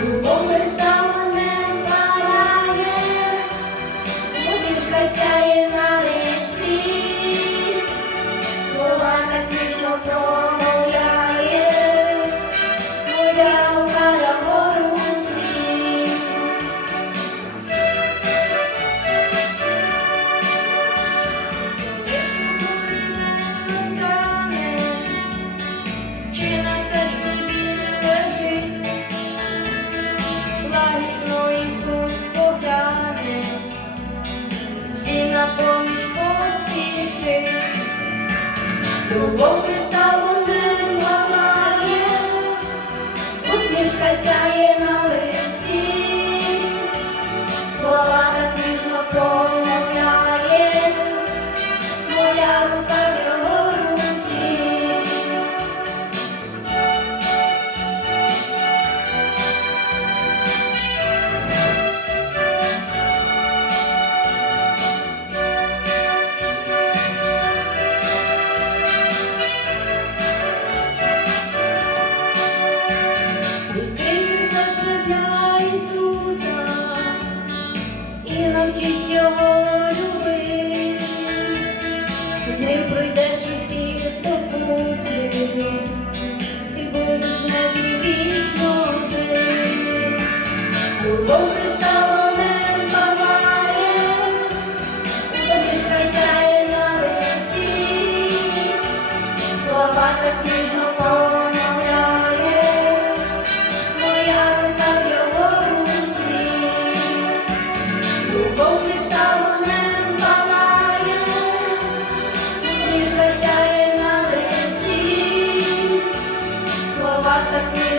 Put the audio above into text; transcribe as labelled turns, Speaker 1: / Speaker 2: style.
Speaker 1: Любов Христа мене палає, Усмішка сяє на і на поміч поспішить, любов Відкрити для Ісуса і навчись його любити. З ним пройдеш усі спокуси, і будеш в небі вічно жити. Палає, Замішкай сяє на лиці, слова так ніжно так не